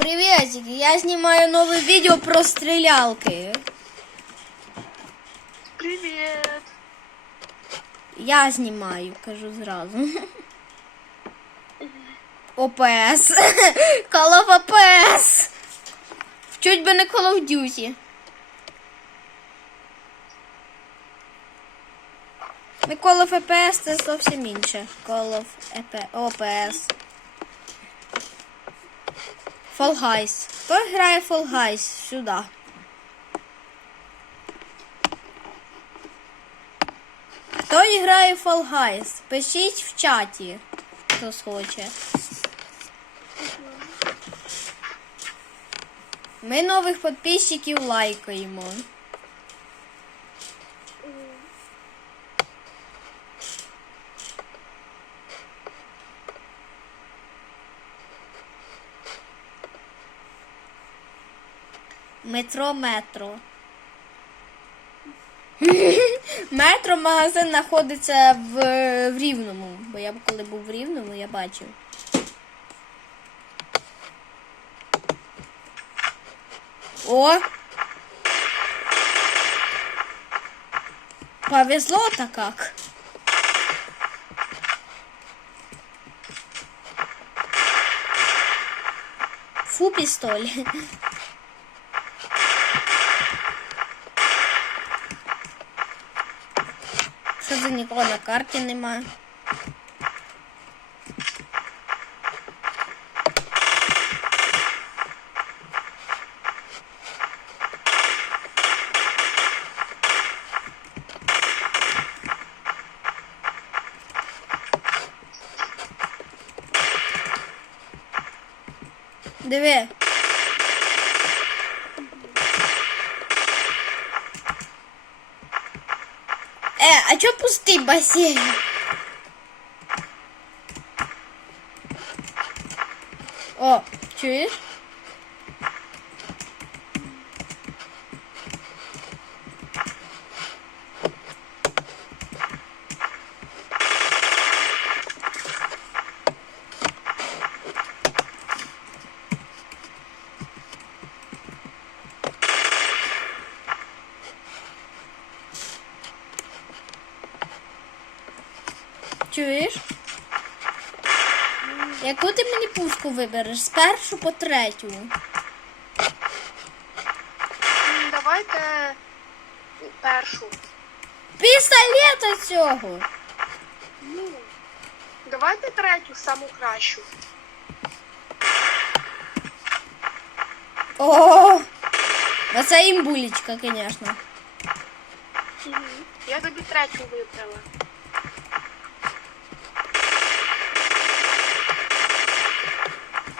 Приветики, я снимаю новое видео про стрелялки. Привет. Я знімаю, кажу зразу. ОПС. Call of ОПС. Чуть би не Call of Duty. Ну, Call of EPS це зовсім інше. Call of OPS. Fall Guys. Хто грає Fall Guys? Сюди. Хто грає Fall Guys? Пишіть в чаті, хто схоче. Ми нових підписчиків лайкаємо. Метро метро. Метро магазин знаходиться в, в Рівному. Бо я коли був в Рівному, я бачив. О! Повезло-то как. Фу, пістоль. Що за нікого на карті немає? Диви. Е, а чё пустый бассейн? О, чуєш? Чуєш? Яку ти мені пушку вибереш? З першу по третю. Давайте першу. Пістолета цього. Ну, давайте третю, саму кращу. О, оце імбулечка, звісно. Я тобі третю вибрала.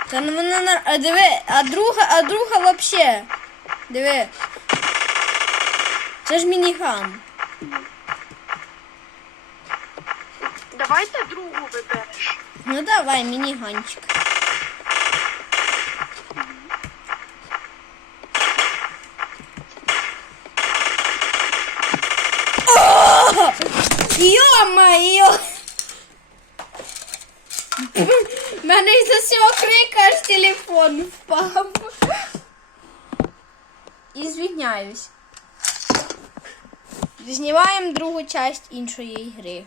Та ну вона на. А диви, а друга, а друга вообще. Диви. Це ж мініган. Давайте другу вибереш. Ну давай, мініганчик. О! В мене із-за цього крика аж телефон впав. І звільняюсь. Знімаємо другу часть іншої гри.